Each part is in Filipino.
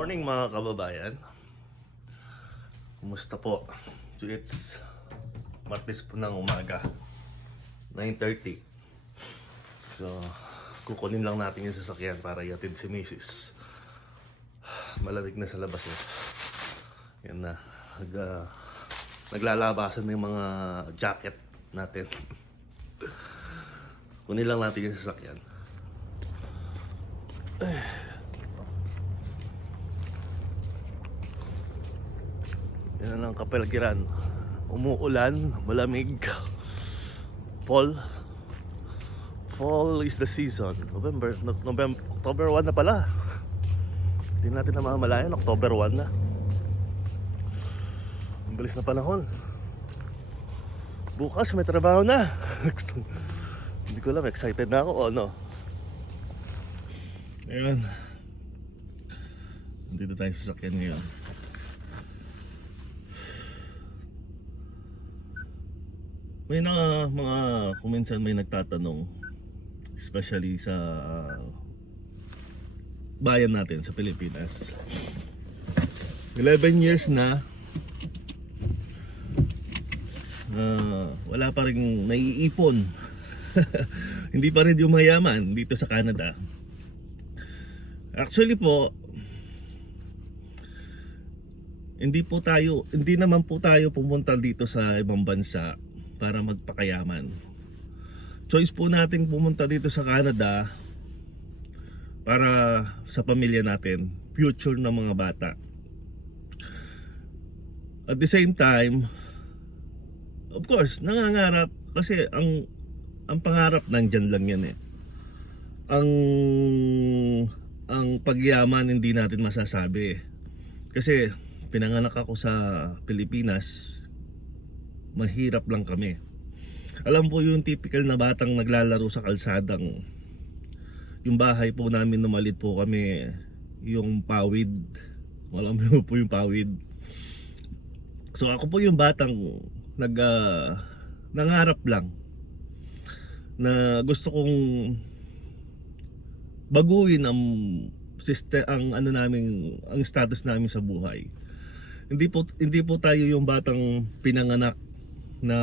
morning mga kababayan. Kumusta po? So it's Martes po ng umaga. 9.30. So, kukunin lang natin yung sasakyan para iatid si Mrs. Malamig na sa labas eh. Yan na. Nag, ah, naglalabasan na yung mga jacket natin. Kunin lang natin yung sasakyan. Yan ang kapaligiran. Umuulan, malamig. Fall. Fall is the season. November, no- November, October 1 na pala. Hindi natin namamalayan, October 1 na. Ang bilis na panahon. Bukas may trabaho na. Hindi ko alam, excited na ako o ano. Ayun. Dito tayo sa sasakyan ngayon. May na mga kuminsan may nagtatanong especially sa ah, bayan natin sa Pilipinas. 11 years na ah, wala pa rin naiipon. Hindi pa rin yung mayaman dito sa Canada. Actually po, hindi po tayo, hindi naman po tayo pumunta dito sa ibang bansa para magpakayaman. Choice po nating pumunta dito sa Canada para sa pamilya natin, future ng mga bata. At the same time, of course, nangangarap kasi ang ang pangarap nandyan lang yan eh. Ang ang pagyaman hindi natin masasabi. eh. Kasi pinanganak ako sa Pilipinas, mahirap lang kami. Alam po yung typical na batang naglalaro sa kalsadang yung bahay po namin numalit po kami yung pawid. Alam mo po yung pawid. So ako po yung batang nag ah, nangarap lang na gusto kong baguhin ang system ang ano namin ang status namin sa buhay. Hindi po hindi po tayo yung batang pinanganak na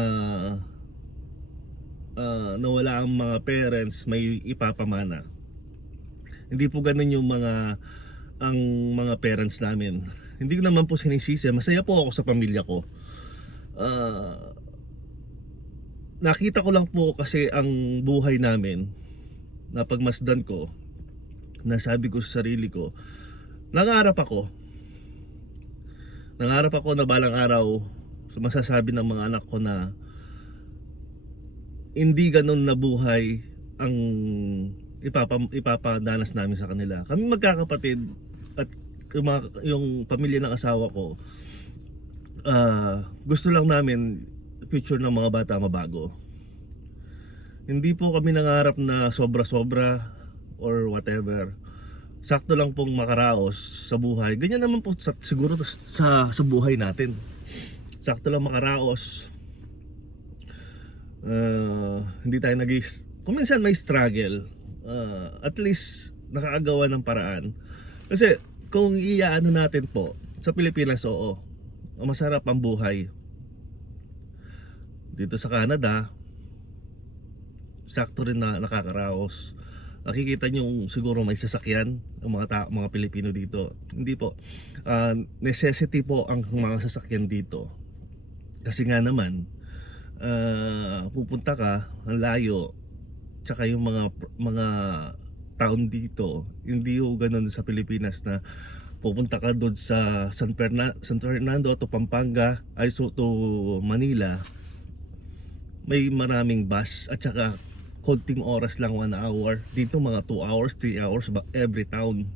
ah, nawala ang mga parents may ipapamana. Hindi po ganun yung mga ang mga parents namin. Hindi ko naman po sinisisi. Masaya po ako sa pamilya ko. Ah, nakita ko lang po kasi ang buhay namin na pagmasdan ko nasabi ko sa sarili ko nangarap ako nangarap ako na balang araw so masasabi ng mga anak ko na hindi ganun na buhay ang ipapa, ipapadanas namin sa kanila kami magkakapatid at yung, mga, yung pamilya ng asawa ko ah, gusto lang namin future ng mga bata mabago. Hindi po kami nangarap na sobra-sobra or whatever. Sakto lang pong makaraos sa buhay. Ganyan naman po sa, siguro sa, sa buhay natin. Sakto lang makaraos. Uh, hindi tayo nag Kung minsan may struggle, uh, at least nakakagawa ng paraan. Kasi kung iyaano natin po, sa Pilipinas oo, masarap ang buhay dito sa Canada sakto rin na nakakaraos nakikita nyo siguro may sasakyan ang mga ta- mga Pilipino dito hindi po Ah, necessity po ang mga sasakyan dito kasi nga naman ah, pupunta ka ang layo tsaka yung mga mga taon dito hindi yung ganun sa Pilipinas na pupunta ka doon sa San, Fernan- San Fernando to Pampanga ay so to Manila. May maraming bus at saka konting oras lang 1 hour. Dito mga 2 hours 3 hours every town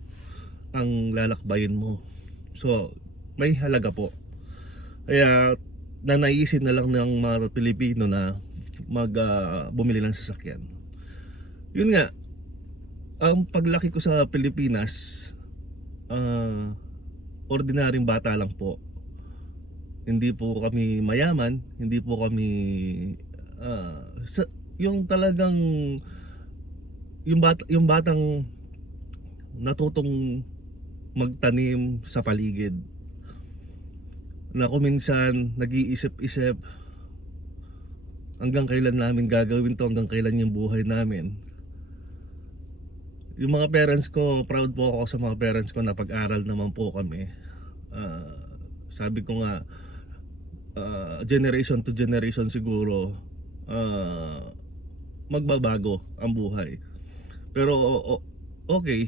ang lalakbayin mo. So may halaga po. Kaya nanaisin na lang ng mga Pilipino na mag ah, bumili ng sasakyan yun nga ang paglaki ko sa Pilipinas ah, ordinaryong bata lang po hindi po kami mayaman hindi po kami ah, sa, yung talagang yung bata yung batang natutong magtanim sa paligid. Na kung minsan nag-iisip-isip hanggang kailan namin gagawin to, hanggang kailan yung buhay namin. Yung mga parents ko, proud po ako sa mga parents ko na pag-aral naman po kami. Ah, sabi ko nga, ah, generation to generation siguro, ah, magbabago ang buhay. Pero okay,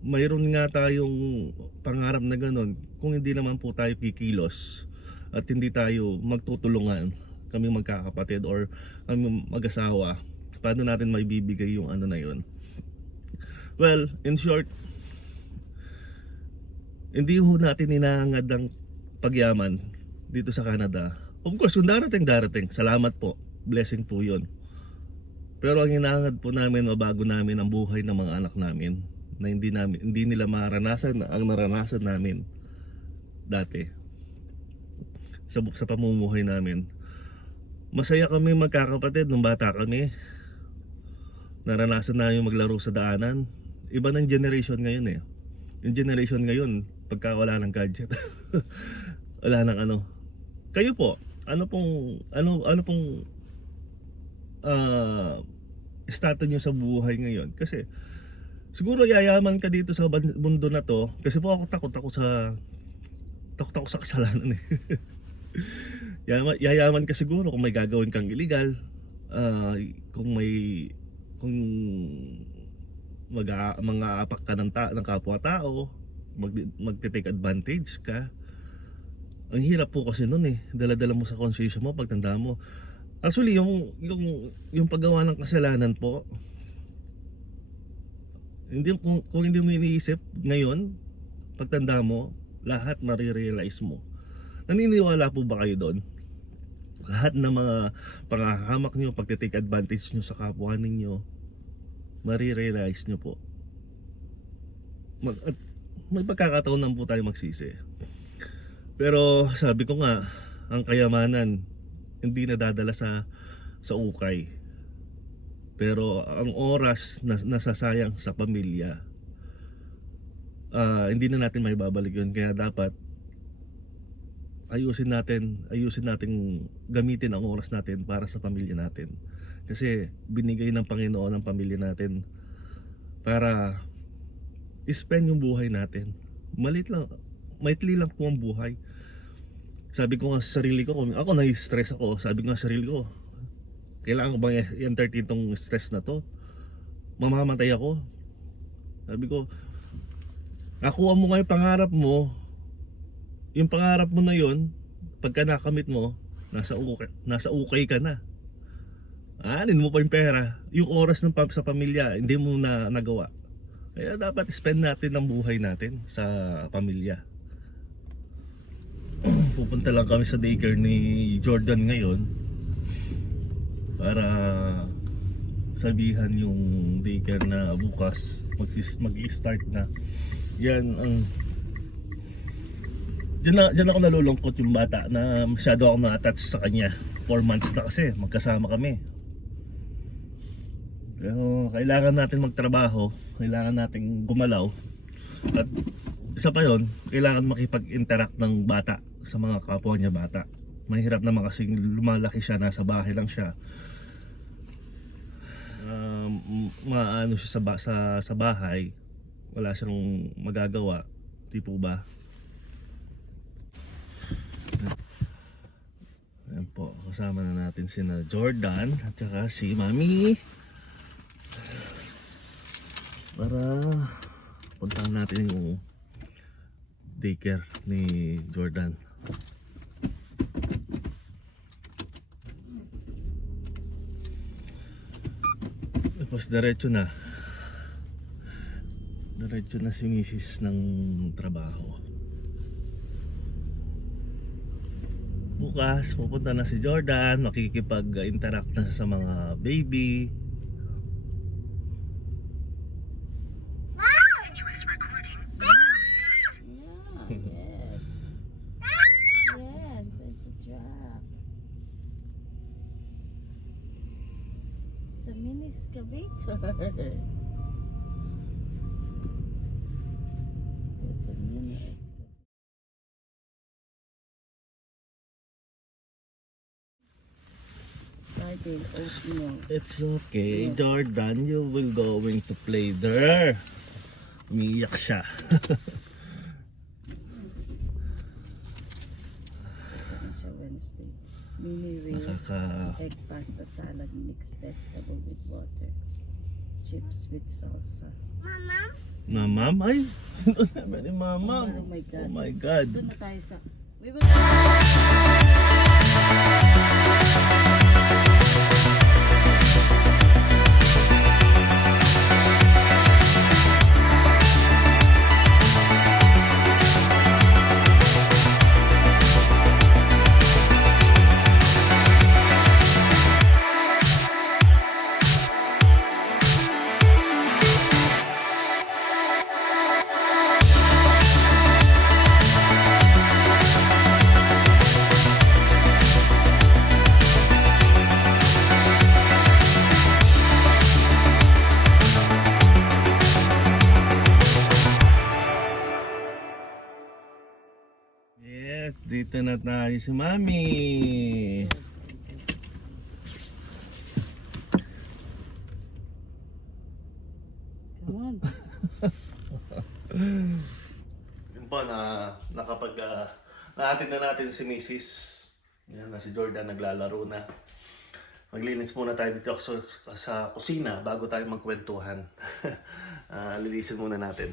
mayroon nga tayong pangarap na ganun. Kung hindi naman po tayo kikilos at hindi tayo magtutulungan kami magkakapatid or kami mag-asawa paano natin may bibigay yung ano na yun? Well in short hindi ho natin inahangad ang pagyaman dito sa Canada. Of course kung darating darating. Salamat po. Blessing po yun. Pero ang hinahangad po namin mabago namin ang buhay ng mga anak namin na hindi namin hindi nila maranasan ang naranasan namin dati sa sa pamumuhay namin. Masaya kami magkakapatid nung bata kami. Naranasan namin maglaro sa daanan. Iba ng generation ngayon eh. Yung generation ngayon, pagka wala ng gadget. wala ng ano. Kayo po, ano pong ano ano pong ah status nyo sa buhay ngayon? Kasi siguro yayaman ka dito sa mundo na to kasi po ako takot ako sa takot ako sa kasalanan eh. yayaman, yayaman ka siguro kung may gagawin kang illegal, ah, kung may kung mag mga apak ka ng, ta- ng kapwa-tao, mag magte-take advantage ka. Ang hirap po kasi noon eh. Dala-dala mo sa conscience mo pagtanda mo. Actually, yung yung yung paggawa ng kasalanan po, hindi kung, kung hindi mo iniisip ngayon, pagtanda mo, lahat marirealize mo. Naniniwala po ba kayo doon? Lahat ng mga pangahamak nyo, pagtitake advantage nyo sa kapwa ninyo, marirealize nyo po. Mag, at may pagkakataon lang po tayo magsisi. Pero sabi ko nga, ang kayamanan hindi nadadala sa sa ukay. Pero ang oras na nasasayang sa pamilya, ah, hindi na natin may babalik yun. Kaya dapat ayusin natin, ayusin natin gamitin ang oras natin para sa pamilya natin. Kasi binigay ng Panginoon ang pamilya natin para i-spend yung buhay natin. Malit lang, maitli lang po ang buhay. Sabi ko nga sa sarili ko, ako na-stress ako, sabi ko nga sa sarili ko, kailangan ko bang i-entertain tong stress na to? Mamamatay ako. Sabi ko, nakuha mo nga yung pangarap mo, yung pangarap mo na yon pagka nakamit mo, nasa ukay, nasa ukay ka na. Anin mo pa yung pera, yung oras ng sa pamilya, hindi mo na nagawa. Kaya dapat spend natin ang buhay natin sa pamilya. Pupunta lang kami sa daycare ni Jordan ngayon para sabihan yung daycare na bukas mag- mag-start na. Yan ang Diyan, na, diyan ako nalulungkot yung bata na masyado ako na-attach sa kanya. 4 months na kasi, magkasama kami. Pero kailangan natin magtrabaho, kailangan natin gumalaw. At isa pa yon, kailangan makipag-interact ng bata sa mga kapwa niya bata. Mahirap naman kasi lumalaki siya, nasa bahay lang siya. Maano siya sa, ba- sa, sa bahay, wala siyang magagawa. Di po ba? Ayan po, kasama na natin si na Jordan at saka si Mami. Para puntahan natin yung daycare ni Jordan. Tapos diretso na. Diretso na si Mrs. ng trabaho. bukas pupunta na si Jordan makikipag-interact na sa mga baby Until oatmeal. It's okay, Jordan. You will going to play there. Umiiyak siya. Siya Wednesday. Mini reel. Nakaka... Egg pasta salad mixed vegetable with water. Chips with salsa. Mamam? Ay! Sabi ni Mamam. Oh my God. Oh my God. Doon na tayo sa... We will... na tayo si Mami. Come on. Yun po na nakapag uh, natin na natin si Mrs. Yan na si Jordan naglalaro na. Maglinis muna tayo dito sa, sa kusina bago tayo magkwentuhan. Ah, lilisin muna natin.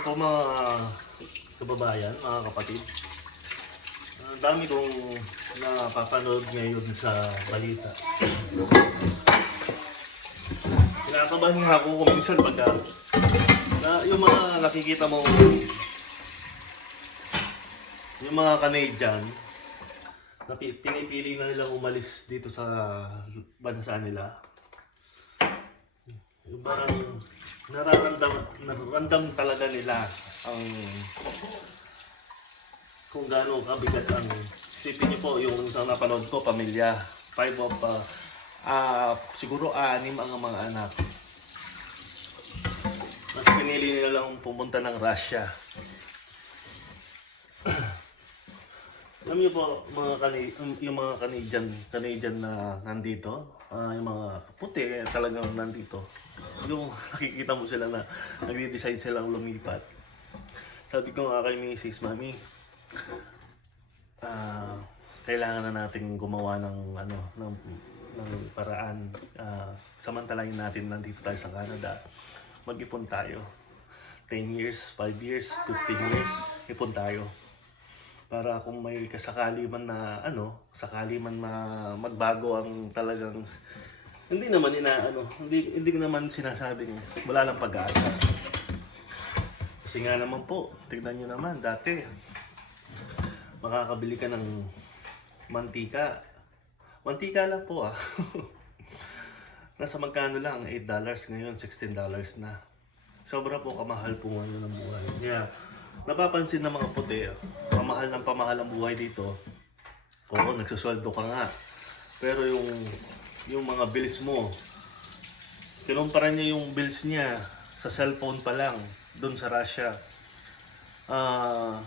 Po mga kababayan, mga kapatid, ang dami kong napapanood ngayon sa balita. Kinakabahan nga ako kung minsan pagka na, yung mga nakikita mo yung mga Canadian na pi- pinipili na nilang umalis dito sa bansa nila. Yung parang nararamdam, nararamdam talaga nila ang kung gaano kabigat ang isipin niyo po yung isang napanood ko, pamilya. Five of, uh, ah, siguro anim ang mga anak. Mas pinili nila lang pumunta ng Russia. Alam niyo po, mga kani, yung mga Canadian, Canadian na nandito, ah, yung mga puti talagang nandito. Yung nakikita mo sila na nagde-decide silang lumipat. Sabi ko nga kay Mrs. Mami, ah, kailangan na nating gumawa ng ano ng, ng paraan Ah, samantalahin natin nandito tayo sa Canada mag-ipon tayo 10 years, 5 years, 15 years ipon tayo para kung may kasakali man na ano sakali man na magbago ang talagang hindi naman ina ano hindi hindi ko naman sinasabing wala lang pag-asa kasi nga naman po tignan nyo naman dati makakabili ka ng mantika. Mantika lang po ah. Nasa magkano lang, $8 ngayon, $16 na. Sobra po kamahal po ngayon ng buhay. Kaya napapansin ng mga puti, pamahal ng pamahal ang buhay dito. Oo, nagsusweldo ka nga. Pero yung yung mga bills mo, kinumpara niya yung bills niya sa cellphone pa lang doon sa Russia. Ah,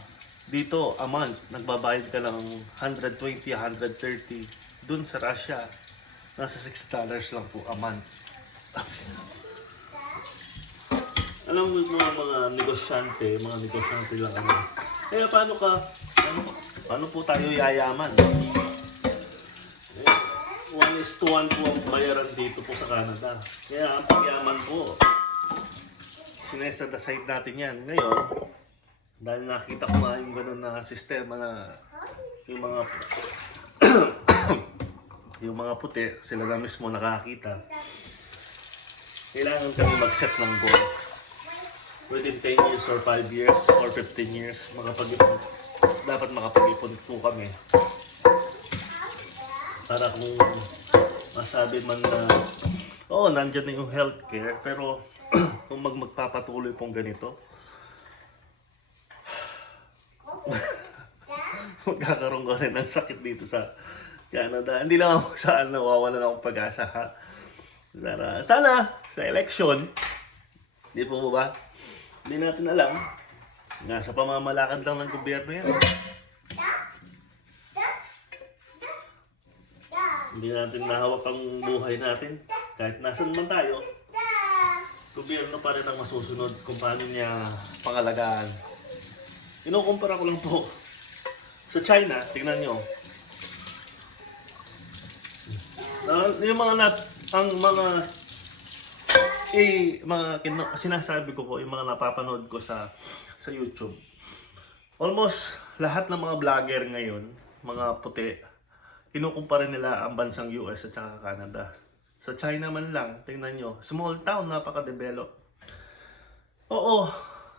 dito a month, nagbabayad ka lang 120, 130. Doon sa Russia, nasa 6 dollars lang po a month. Alam mo mga, mga negosyante, mga negosyante lang ano. Kaya paano ka, ano, paano po tayo yayaman? Eh, One is to one po ang bayaran dito po sa Canada. Kaya ang pagyaman po, sineset aside natin yan. Ngayon, dahil nakita ko nga yung ganun na sistema na yung mga yung mga puti, sila na mismo nakakita. Kailangan kami mag-set ng goal. Within 10 years or 5 years or 15 years, makapag-ipon, dapat makapag-ipon po kami. Para kung masabi man na, oo, oh, nandyan na yung healthcare, pero kung mag magpapatuloy pong ganito, magkakaroon ko rin ng sakit dito sa Canada. Hindi lang ako saan nawawalan akong pag-asa ha. Sana, sana sa election, di po ba? Hindi natin alam. Nasa pamamalakad lang ng gobyerno yan. Hindi natin nahawak ang buhay natin. Kahit nasan man tayo, gobyerno pa rin ang masusunod kung paano niya pangalagaan. Kinukumpara ko lang po sa China, tingnan nyo. Ah, yung mga nat, ang mga eh, mga kino- sinasabi ko po, yung mga napapanood ko sa sa YouTube. Almost lahat ng mga vlogger ngayon, mga puti, kinukumpara nila ang bansang US at saka Canada. Sa China man lang, tingnan nyo, small town, napaka-develop. Oo,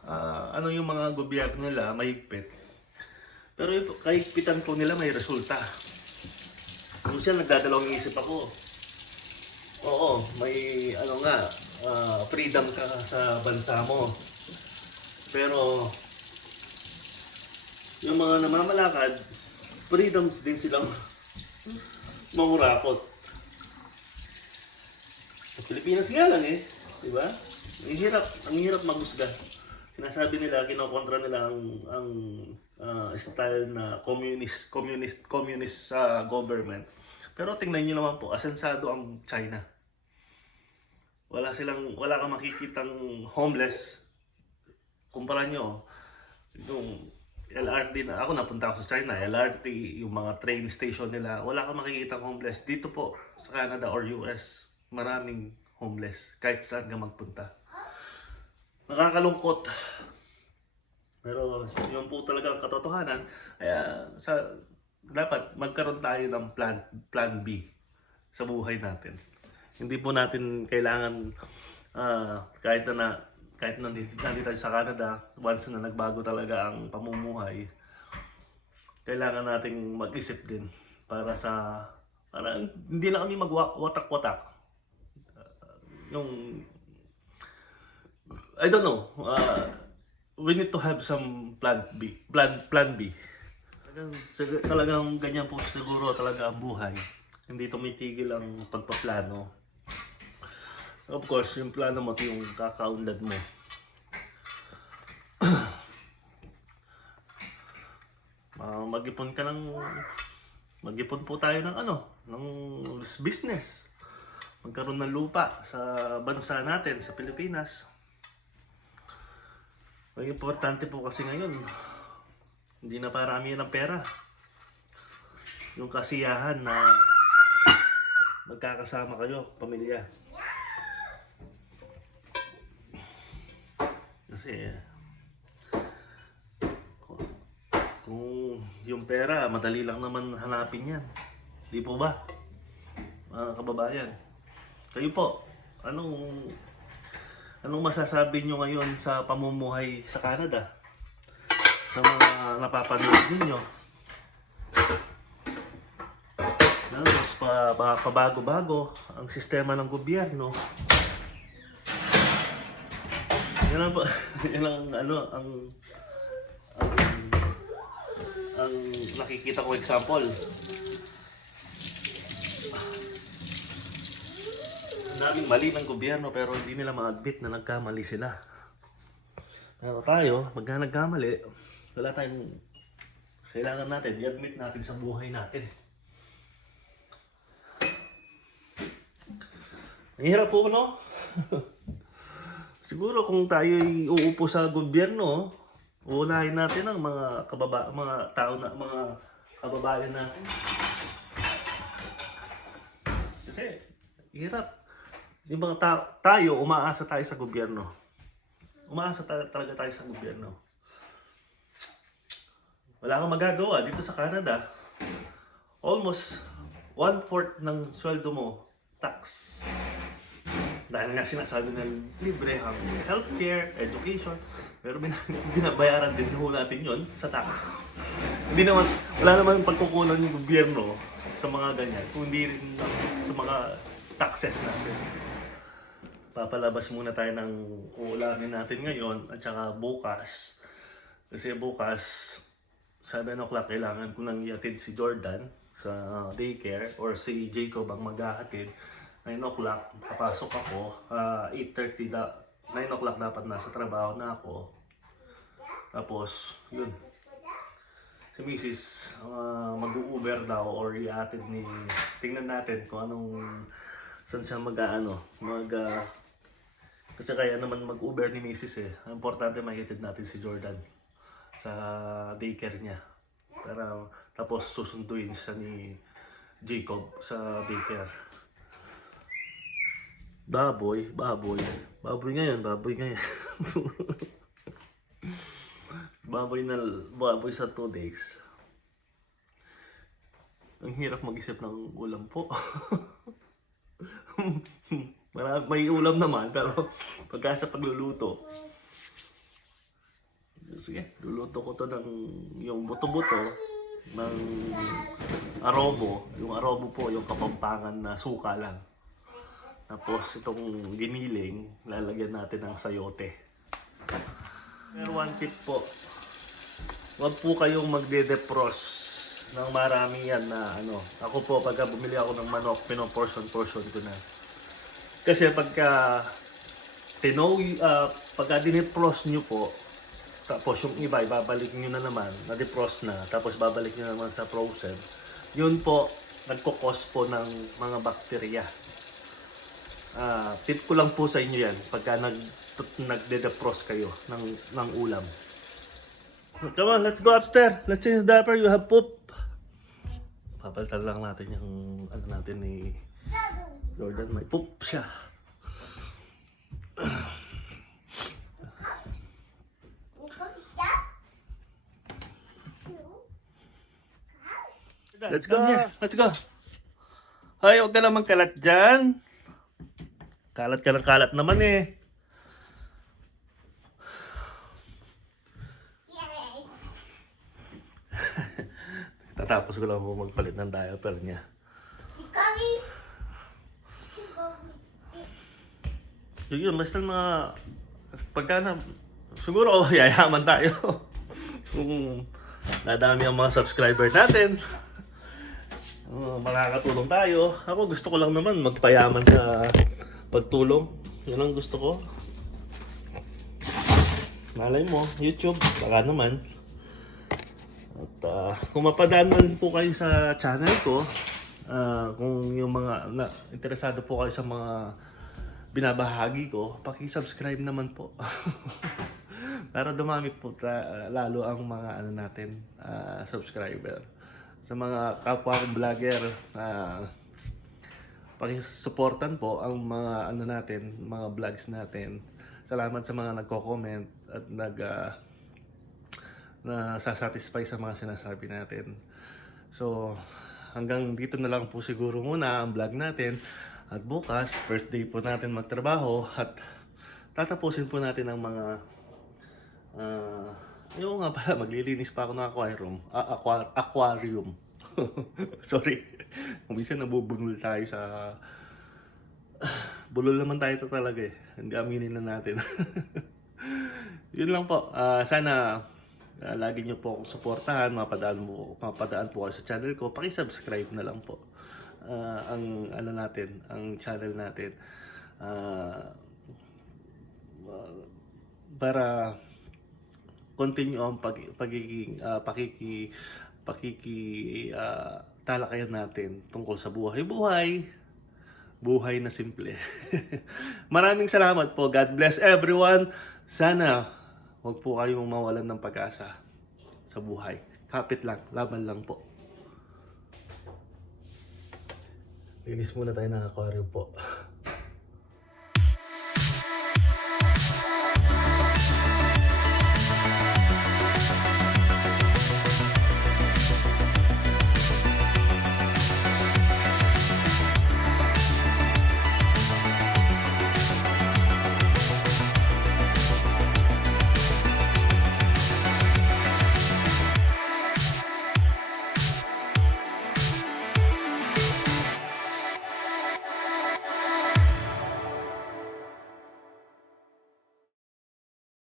ah, ano yung mga gobyerno nila, mahigpit. Pero ito, kahigpitan po nila may resulta. Kung siya nagdadalawang isip ako, oo, may ano nga, ah, freedom ka sa bansa mo. Pero, yung mga namamalakad, freedoms din silang mangurakot. Sa Pilipinas nga lang eh, di ba? Ang hirap, ang hirap magusga. Sinasabi nila, kinokontra nila ang, ang ah, style na communist, communist, communist sa government. Pero tingnan niyo naman po, asensado ang China. Wala silang, wala kang makikitang homeless. Kumpara nyo, yung LRT na, ako napunta ako sa China, LRT, yung mga train station nila, wala kang makikitang homeless. Dito po, sa Canada or US, maraming homeless, kahit saan ka magpunta. Nakakalungkot. Pero yun po talaga ang katotohanan. Kaya sa dapat magkaroon tayo ng plan plan B sa buhay natin. Hindi po natin kailangan ah, kahit na, na kahit nandito, nandito tayo sa Canada, once na nagbago talaga ang pamumuhay, kailangan nating mag-isip din para sa para hindi lang kami magwatak-watak. Ah, yung I don't know. Uh, we need to have some plan B. Plan, plan B. Talagang, talagang ganyan po siguro talaga ang buhay. Hindi tumitigil ang pagpaplano. Of course, yung plano mo yung kakaunlad mo. Ah, mag-ipon ka ng mag-ipon po tayo ng ano, ng business. Magkaroon ng lupa sa bansa natin, sa Pilipinas. Ang importante po kasi ngayon, hindi na parami ng pera. Yung kasiyahan na magkakasama kayo, pamilya. Kasi kung yung pera, madali lang naman hanapin yan. Di po ba? Mga kababayan. Kayo po, anong Anong masasabi nyo ngayon sa pamumuhay sa Canada? Sa mga napapanood ninyo? Tapos pa, pa, pabago-bago ang sistema ng gobyerno. Yan ang, pa- yan ang ano, ang, ang, ang nakikita ko example. Ang daming mali ng gobyerno pero hindi nila ma-admit na nagkamali sila. Pero tayo, pagka nagkamali, wala tayong kailangan natin, i-admit natin sa buhay natin. Ang hirap po, no? Siguro kung tayo uupo sa gobyerno, uunahin natin ang mga kababa, mga tao na, mga kababayan natin. Kasi, hirap. Yung mga ta- tayo, umaasa tayo sa gobyerno. Umaasa ta- talaga tayo sa gobyerno. Wala kang magagawa dito sa Canada. Almost one-fourth ng sweldo mo, tax. Dahil nga sinasabi ng libre ang healthcare, education, pero bin- binabayaran din ho natin yon sa tax. Hindi naman, wala naman pagkukunan yung gobyerno sa mga ganyan, kung hindi rin sa mga taxes natin papalabas muna tayo ng uulamin natin ngayon at saka bukas. Kasi bukas, 7 o'clock kailangan ko nang iatid si Jordan sa daycare or si Jacob ang maghahatid. 9 o'clock, papasok ako. Ah, 8.30 da, 9 o'clock dapat nasa trabaho na ako. Tapos, yun. Si Mrs. ah, mag-Uber daw or iatid ni... Tingnan natin kung anong... Saan siya mag-ano, mag... ah, kasi kaya naman mag-Uber ni Mrs. eh. Importante makitid natin si Jordan sa daycare niya. Pero tapos susunduin siya ni Jacob sa daycare. Baboy, baboy. Baboy ngayon, baboy ngayon. baboy na baboy sa 2 days. Ang hirap mag-isip ng ulam po. Marami, may ulam naman, pero pagka sa pagluluto, sige, luluto ko to ng yung buto-buto ng arobo. Yung arobo po, yung kapampangan na suka lang. Tapos itong giniling, lalagyan natin ng sayote. Pero one tip po, huwag po kayong magde-defrost ng marami yan na ano. Ako po, pagka bumili ako ng manok, pinoportion-portion ko na. Kasi pagka tinow, uh, pagka dinefrost nyo po, tapos yung iba, ibabalik nyo na naman, na-defrost na, tapos babalik nyo naman sa frozen, yun po, nagkukos po ng mga bakterya. Ah, tip ko lang po sa inyo yan, pagka nag, nagde-defrost kayo ng, ng ulam. Come on, let's go upstairs. Let's change diaper. You have poop. Papalitan lang natin yung ano natin ni Jordan. May poop siya. Let's go. Let's go. Hoy, huwag ka na magkalat dyan. Kalat ka ng kalat naman eh. Tatapos ko lang po magpalit ng diaper niya. Yun yun, basta mga... Pagka na... Siguro oh, yayaman tayo. Kung nadami ang mga subscriber natin. Oh, makakatulong tayo. Ako gusto ko lang naman magpayaman sa pagtulong. Yun ang gusto ko. Malay mo, YouTube, baka naman. At ah, kung mapadaan man po kayo sa channel ko, ah, kung yung mga na, interesado po kayo sa mga binabahagi ko, paki-subscribe naman po. Para dumami po ta- lalo ang mga ano natin, ah, subscriber. Sa mga kapwa vlogger, ah, pakisuportan po ang mga ano natin, mga vlogs natin. Salamat sa mga nagko-comment at nag ah, na sasatisfy sa mga sinasabi natin. So, hanggang dito na lang po siguro muna ang vlog natin. At bukas, first day po natin magtrabaho at tatapusin po natin ang mga ah yung nga pala, maglilinis pa ako ng aquarium. Ah, aqua- aquarium. Sorry. Kung minsan nabubunol tayo sa... Bulol naman tayo ito talaga eh. Hindi aminin na natin. Yun lang po. Ah, sana ah, lagi nyo po akong suportahan. Mapadaan, mo, mapadaan po kayo sa channel ko. Paki-subscribe na lang po. Ah, ang ano natin, ang channel natin. Ah, ah, para continue ang pag, pagiging ah, pakiki pakiki ah, talakayan natin tungkol sa buhay buhay na simple. Maraming salamat po. God bless everyone. Sana wag po kayong mawalan ng pag-asa sa buhay. Kapit lang laban lang po. Linis muna tayo ng aquarium po